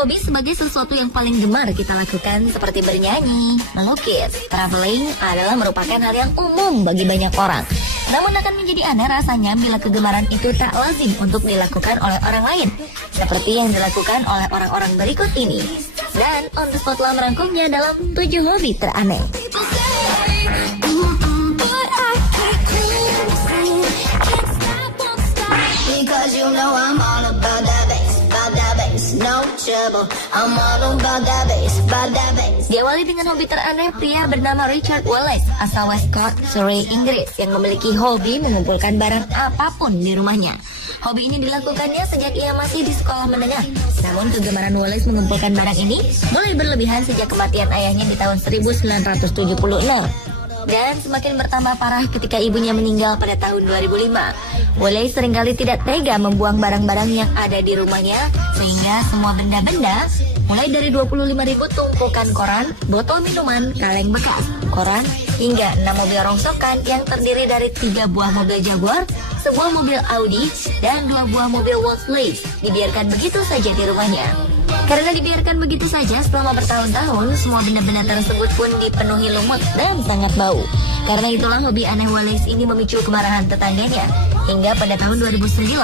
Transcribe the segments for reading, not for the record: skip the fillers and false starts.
hobi sebagai sesuatu yang paling gemar kita lakukan seperti bernyanyi, melukis, traveling adalah merupakan hal yang umum bagi banyak orang. Namun akan menjadi aneh rasanya bila kegemaran itu tak lazim untuk dilakukan oleh orang lain, seperti yang dilakukan oleh orang-orang berikut ini. Dan On The Spot telah merangkumnya dalam 7 hobi teraneh. Because you know I'm all about that bass, no trouble. I'm all about that bass. Diawali dengan hobi teraneh, pria bernama Richard Wallace asal Westcott, Surrey, Inggris yang memiliki hobi mengumpulkan barang apapun di rumahnya. Hobi ini dilakukannya sejak ia masih di sekolah menengah. Namun kegemaran Wallace mengumpulkan barang ini mulai berlebihan sejak kematian ayahnya di tahun 1976. Dan semakin bertambah parah ketika ibunya meninggal pada tahun 2005. Wallace seringkali tidak tega membuang barang-barang yang ada di rumahnya, sehingga semua benda-benda, mulai dari 25.000 tumpukan koran, botol minuman, kaleng bekas, koran, hingga 6 mobil rongsokan yang terdiri dari 3 buah mobil Jaguar, sebuah mobil Audi, dan 2 buah mobil Rolls-Royce dibiarkan begitu saja di rumahnya. Karena dibiarkan begitu saja selama bertahun-tahun, semua benda-benda tersebut pun dipenuhi lumut dan sangat bau. Karena itulah hobi aneh Wallace ini memicu kemarahan tetangganya. Hingga pada tahun 2009,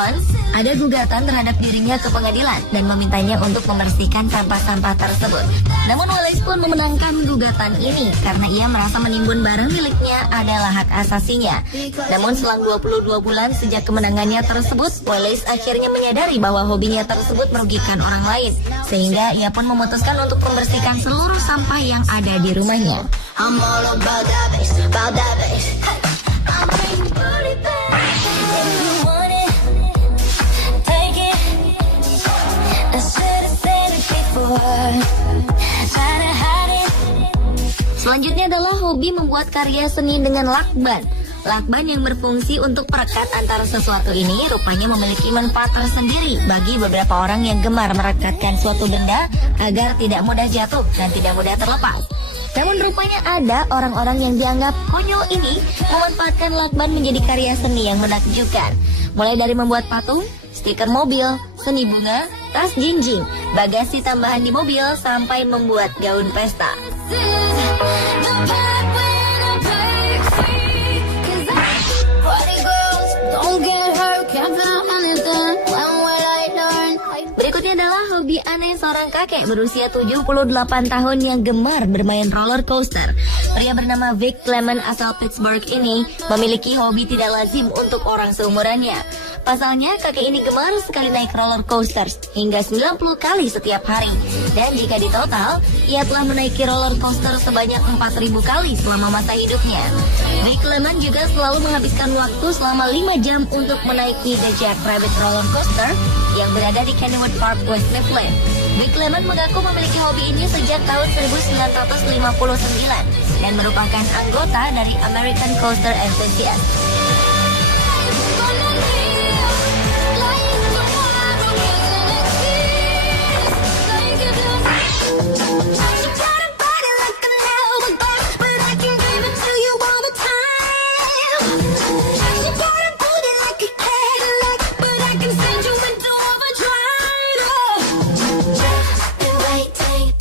ada gugatan terhadap dirinya ke pengadilan dan memintanya untuk membersihkan sampah-sampah tersebut. Namun Wallace pun memenangkan gugatan ini karena ia merasa menimbun barang miliknya adalah hak asasinya. Namun selang 22 bulan sejak kemenangannya tersebut, Wallace akhirnya menyadari bahwa hobinya tersebut merugikan orang lain. Sehingga ia pun memutuskan untuk membersihkan seluruh sampah yang ada di rumahnya. I'm all about that bass. Selanjutnya adalah hobi membuat karya seni dengan lakban. Lakban yang berfungsi untuk perekat antara sesuatu ini rupanya memiliki manfaat tersendiri bagi beberapa orang yang gemar merekatkan suatu benda agar tidak mudah jatuh dan tidak mudah terlepas. Namun rupanya ada orang-orang yang dianggap konyol ini memanfaatkan lakban menjadi karya seni yang menakjubkan. Mulai dari membuat patung, stiker mobil, seni bunga, tas jinjing, bagasi tambahan di mobil, sampai membuat gaun pesta. Berikutnya adalah hobi aneh seorang kakek berusia 78 tahun yang gemar bermain roller coaster. Pria bernama Vic Clement asal Pittsburgh ini memiliki hobi tidak lazim untuk orang seumurannya. Pasalnya, kakek ini gemar sekali naik roller coaster hingga 90 kali setiap hari. Dan jika ditotal, ia telah menaiki roller coaster sebanyak 4.000 kali selama masa hidupnya. Vic Clement juga selalu menghabiskan waktu selama 5 jam untuk menaiki The Jack Rabbit Roller Coaster yang berada di Kennywood Park, West Mifflin. Vic Clement mengaku memiliki hobi ini sejak tahun 1959 dan merupakan anggota dari American Coaster Enthusiasts.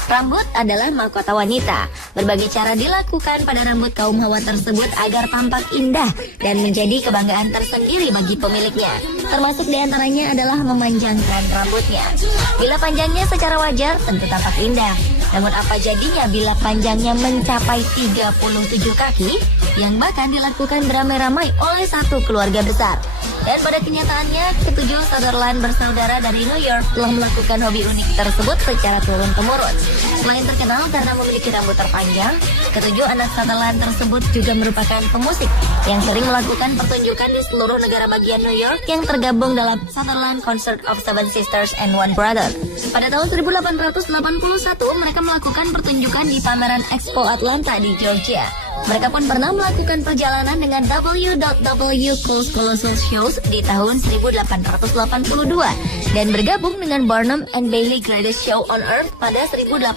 Rambut adalah mahkota wanita. Berbagai cara dilakukan pada rambut kaum hawa tersebut agar tampak indah dan menjadi kebanggaan tersendiri bagi pemiliknya. Termasuk diantaranya adalah memanjangkan rambutnya. Bila panjangnya secara wajar, tentu tampak indah. Namun apa jadinya bila panjangnya mencapai 37 kaki, yang bahkan dilakukan beramai-ramai oleh satu keluarga besar. Dan pada kenyataannya, ketujuh Sutherland bersaudara dari New York telah melakukan hobi unik tersebut secara turun-temurun. Selain terkenal karena memiliki rambut terpanjang, ketujuh anak Sutherland tersebut juga merupakan pemusik yang sering melakukan pertunjukan di seluruh negara bagian New York yang tergabung dalam Sutherland Concert of Seven Sisters and One Brother. Pada tahun 1881, mereka melakukan pertunjukan di pameran Expo Atlanta di Georgia. Mereka pun pernah melakukan perjalanan dengan W.W. Cole's Colossal Shows di tahun 1882 dan bergabung dengan Barnum and Bailey Greatest Show on Earth pada 1884.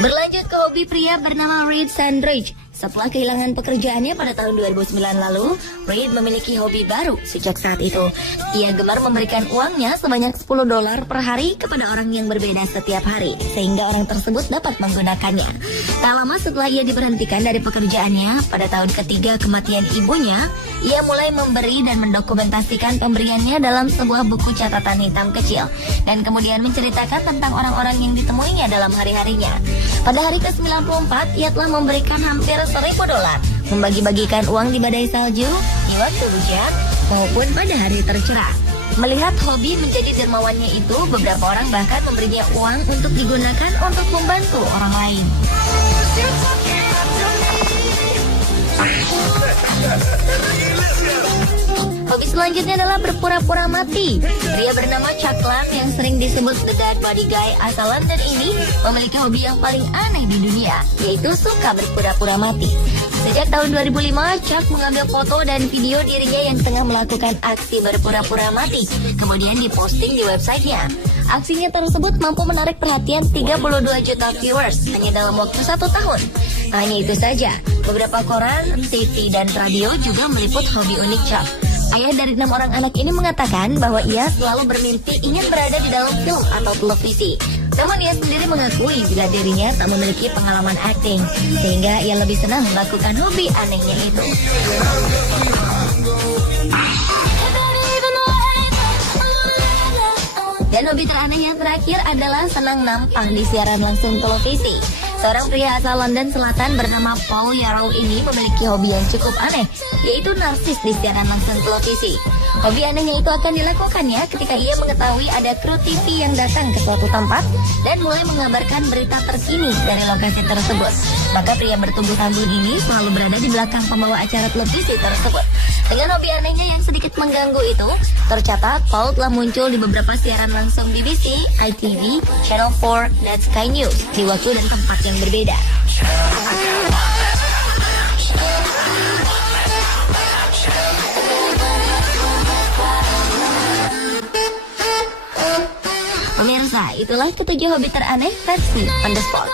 Berlanjut ke hobi pria pria bernama Reed Sandridge. Setelah kehilangan pekerjaannya pada tahun 2009 lalu, Reed memiliki hobi baru sejak saat itu. Ia gemar memberikan uangnya sebanyak $10 per hari kepada orang yang berbeda setiap hari, sehingga orang tersebut dapat menggunakannya. Tak lama setelah ia diberhentikan dari pekerjaannya, pada tahun ketiga kematian ibunya, ia mulai memberi dan mendokumentasikan pemberiannya dalam sebuah buku catatan hitam kecil, dan kemudian menceritakan tentang orang-orang yang ditemuinya dalam hari-harinya. Pada hari ke-94, ia telah memberikan hampir $1.000, membagi-bagikan uang di badai salju, di waktu hujan, maupun pada hari tercerah. Melihat hobi menjadi dermawannya itu, beberapa orang bahkan memberinya uang untuk digunakan untuk membantu orang lain. Hobi selanjutnya adalah berpura-pura mati. Pria bernama Chuck Lamb yang sering disebut The Dead Body Guy asal London ini memiliki hobi yang paling aneh di dunia, yaitu suka berpura-pura mati. Sejak tahun 2005, Chuck mengambil foto dan video dirinya yang tengah melakukan aksi berpura-pura mati, kemudian diposting di websitenya. Aksinya tersebut mampu menarik perhatian 32 juta viewers hanya dalam waktu 1 tahun. Hanya itu saja, beberapa koran, TV, dan radio juga meliput hobi unik Chuck. Ayah dari 6 orang anak ini mengatakan bahwa ia selalu bermimpi ingin berada di dalam film atau televisi. Namun ia sendiri mengakui bila dirinya tak memiliki pengalaman akting, sehingga ia lebih senang melakukan hobi anehnya itu. Dan hobi teraneh yang terakhir adalah senang nampang di siaran langsung televisi. Seorang pria asal London Selatan bernama Paul Yarrow ini memiliki hobi yang cukup aneh, yaitu narsis di siaran langsung televisi. Hobi anehnya itu akan dilakukannya ketika ia mengetahui ada kru TV yang datang ke suatu tempat dan mulai mengabarkan berita terkini dari lokasi tersebut. Maka pria bertubuh tanggung ini selalu berada di belakang pembawa acara televisi tersebut. Dengan hobi anehnya yang sedikit mengganggu itu, tercatat Paul telah muncul di beberapa siaran langsung BBC, ITV, Channel 4, dan Sky News di waktu dan tempat yang berbeda. Pemirsa, itulah ketujuh hobi teraneh versi On The Spot.